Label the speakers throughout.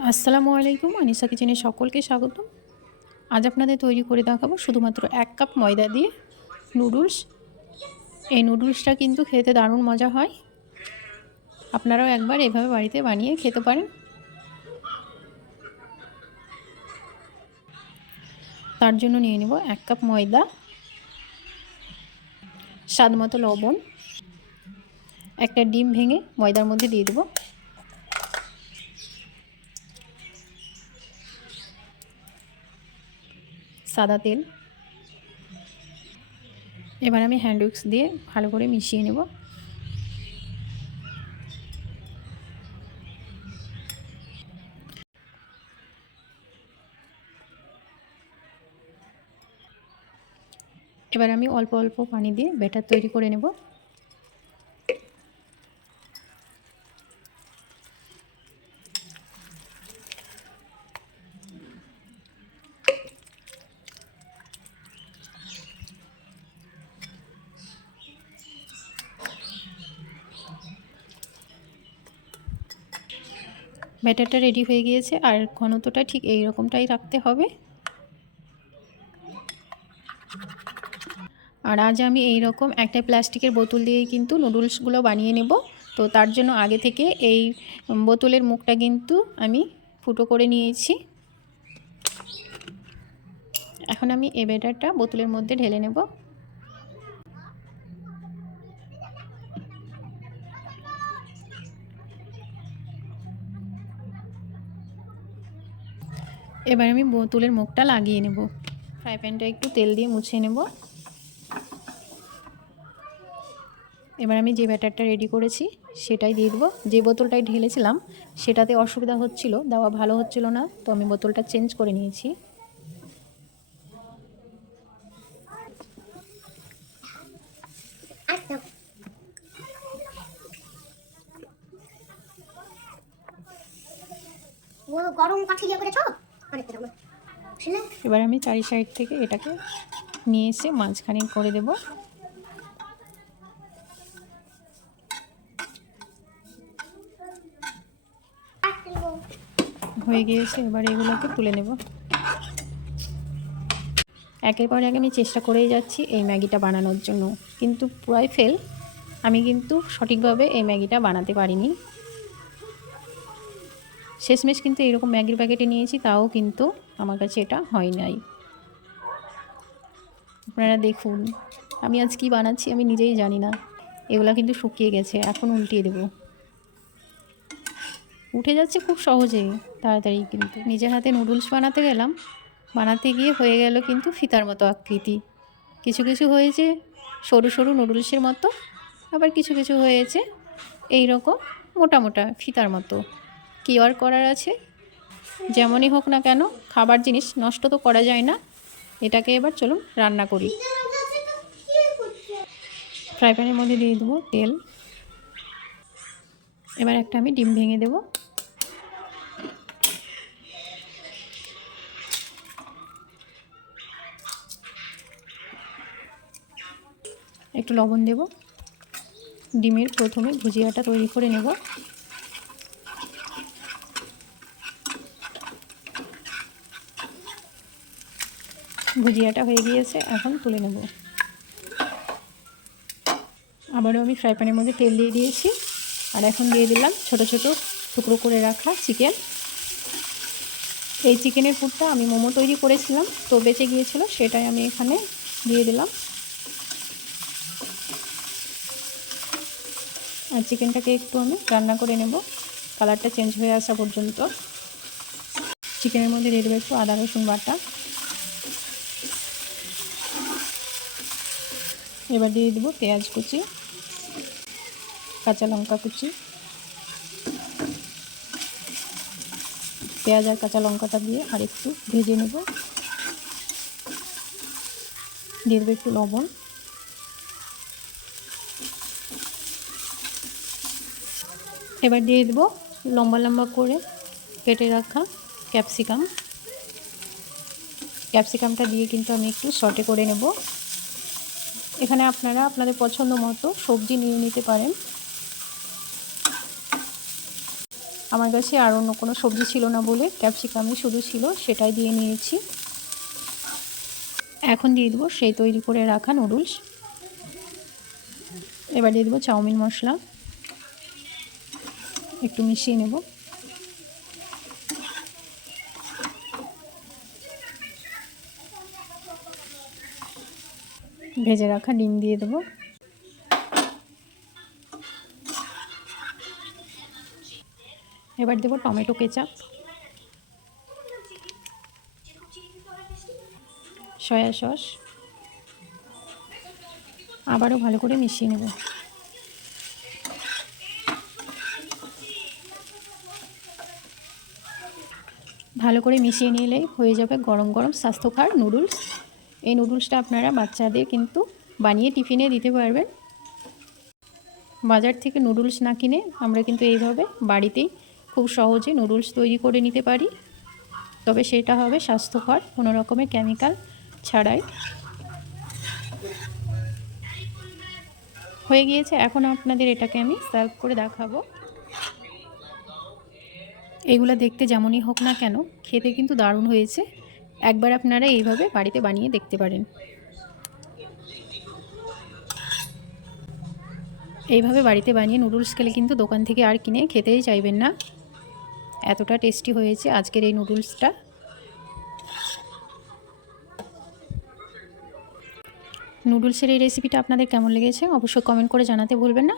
Speaker 1: আসসালামু আলাইকুম আনিসা কিচেনে সকলকে স্বাগত আজ আপনাদের তৈরি করে দেখাবো শুধুমাত্র এক কাপ ময়দা দিয়ে নুডলস। এই নুডলসটা কিন্তু খেতে দারুণ মজা হয়। আপনারাও একবার এভাবে বাড়িতে বানিয়ে খেতে পারেন। তার জন্য নিয়ে নেব এক কাপ ময়দা, স্বাদ মতো লবণ, একটা ডিম ভেঙে ময়দার মধ্যে দিয়ে দেবো। সাদা তেল। এবার আমি হ্যান্ড উইক্স দিয়ে ভালো করে মিশিয়ে নেব। এবার আমি অল্প অল্প পানি দিয়ে ব্যাটার তৈরি করে নেব। ব্যাটারটা রেডি হয়ে গিয়েছে আর ঘনত্বটা ঠিক এই রকমটাই রাখতে হবে। আর আজ আমি এই রকম একটা প্লাস্টিকের বোতল দিয়ে কিন্তু নুডলসগুলো বানিয়ে নেব। তো তার জন্য আগে থেকে এই বোতলের মুখটা কিন্তু আমি ফুটো করে নিয়েছি। এখন আমি এই ব্যাটারটা বোতলের মধ্যে ঢেলে নেব। এবার আমি বোতলের মুখটা লাগিয়ে নেব। ফ্রাই প্যানটা একটু তেল দিয়ে মুছে নেব। এবার আমি যে ব্যাটারটা রেডি করেছি, সেটাই দিয়ে দেবো। যে বোতলটাই ঢেলেছিলাম, সেটাতে অসুবিধা হচ্ছিল, দেওয়া ভালো হচ্ছিল না, তো আমি বোতলটা চেঞ্জ করে নিয়েছি।
Speaker 2: গরম কাঠি দিয়ে
Speaker 1: এবার আমি চারি সাইড থেকে এটাকে নিয়ে এসে মাঝখানে করে দেব। হয়ে গিয়েছে, এবার এগুলোকে তুলে নেব। একের পর এক আমি চেষ্টা করেই যাচ্ছি এই ম্যাগিটা বানানোর জন্য, কিন্তু পুরাই ফেল আমি কিন্তু সঠিকভাবে এই ম্যাগিটা বানাতে পারিনি। শেষমেশ কিন্তু এরকম ম্যাগির প্যাকেটে নিয়েছি, তাও কিন্তু আমার কাছে এটা হয় নাই। আপনারা দেখুন, আমি আজ কি বানাচ্ছি আমি নিজেই জানি না। এগুলো কিন্তু শুকিয়ে গেছে, এখন উল্টিয়ে দেব। উঠে যাচ্ছে খুব সহজেই তাড়াতাড়ি কিন্তু। নিজের হাতে নুডলস বানাতে গেলাম, বানাতে গিয়ে হয়ে গেল কিন্তু ফিতার মতো আকৃতি। কিছু কিছু হয়েছে সরু সরু নুডলসের মতো, আবার কিছু কিছু হয়েছে এই রকম মোটা মোটা ফিতার মতো। কী আর করার আছে। যেমনই হোক না কেন, খাবার জিনিস নষ্ট তো করা যায় না। এটাকে এবার চলুন রান্না করি। ফ্রাই প্যানের মধ্যে দিয়ে দেবো তেল। এবার একটা আমি ডিম ভেঙে দেব। একটু লবণ দেব। ডিমের প্রথমে ভুজিয়াটা তৈরি করে নেব। ভুজিয়াটা হয়ে গিয়েছে, এখন তুলে নেব। আবারও আমি ফ্রাই প্যানের মধ্যে তেল দিয়ে দিয়েছি, আর এখন দিয়ে দিলাম ছোট ছোট টুকরো করে রাখা চিকেন। এই চিকেনের পুরটা আমি মোমো তৈরি করেছিলাম, তো বেঁচে গিয়েছিল, সেটাই আমি এখানে দিয়ে দিলাম। আর চিকেনটাকে একটু আমি রান্না করে নেব, কালারটা চেঞ্জ হয়ে আসা পর্যন্ত। চিকেনের মধ্যে দিয়ে দেবো একটু আদা রসুন বাটা। এবার দিয়ে দেবো পেঁয়াজ কুচি, কাঁচা লঙ্কা কুচি। পেঁয়াজ আর কাঁচা লঙ্কাটা দিয়ে আর একটু ভেজে নেব। দিয়ে দেবো একটু লবণ। এবার দিয়ে দেবো লম্বা লম্বা করে কেটে রাখা ক্যাপসিকাম। ক্যাপসিকামটা দিয়ে কিন্তু আমি একটু সটে করে নেব। এখানে আপনারা আপনাদের পছন্দ মতো সবজি নিয়ে নিতে পারেন। আমার কাছে আর অন্য কোনো সবজি ছিল না বলে ক্যাপসিকামই শুধু ছিল, সেটাই দিয়ে নিয়েছি। এখন দিয়ে দেবো সেই তৈরি করে রাখা নুডলস। এবার দিয়ে দেবো চাউমিন মশলা। একটু মিশিয়ে নেব। ভেজে রাখা ডিম দিয়ে দেবো। এবার দেবো টমেটো কেচাপ, সয়া সস। আবারও ভালো করে মিশিয়ে নেব। ভালো করে মিশিয়ে নিলেই হয়ে যাবে গরম গরম স্বাস্থ্যকর নুডলস। এই নুডলসটা আপনারা বাচ্চাদের কিন্তু বানিয়ে টিফিনে দিতে পারবেন। বাজার থেকে নুডলস না কিনে আমরা কিন্তু এইভাবে বাড়িতেই খুব সহজে নুডলস তৈরি করে নিতে পারি। তবে সেটা হবে স্বাস্থ্যকর, কোনো রকমের কেমিক্যাল ছাড়াই। হয়ে গিয়েছে, এখন আপনাদের এটাকে আমি সার্ভ করে দেখাবো। এগুলো দেখতে যেমনই হোক না কেন, খেতে কিন্তু দারুণ হয়েছে। একবার আপনারা এইভাবে বাড়িতে বানিয়ে দেখতে পারেন। এইভাবে বাড়িতে বানিয়ে নুডলস খেলে কিন্তু দোকান থেকে আর কিনে খেতেই চাইবেন না। এতটা টেস্টি হয়েছে আজকের এই নুডলসটা। নুডলসের এই রেসিপিটা আপনাদের কেমন লেগেছে অবশ্যই কমেন্ট করে জানাতে ভুলবেন না।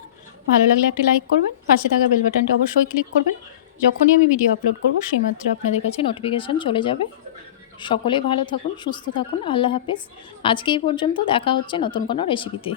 Speaker 1: ভালো লাগলে একটি লাইক করবেন, পাশে থাকা বেল বাটনটি অবশ্যই ক্লিক করবেন। যখনই আমি ভিডিও আপলোড করব সেই মাত্র আপনাদের কাছে নোটিফিকেশান চলে যাবে। সকলেই ভালো থাকুন, সুস্থ থাকুন, আল্লাহ হাফিজ। আজকে এই পর্যন্ত দেখা হচ্ছে নতুন কোনো রেসিপিতে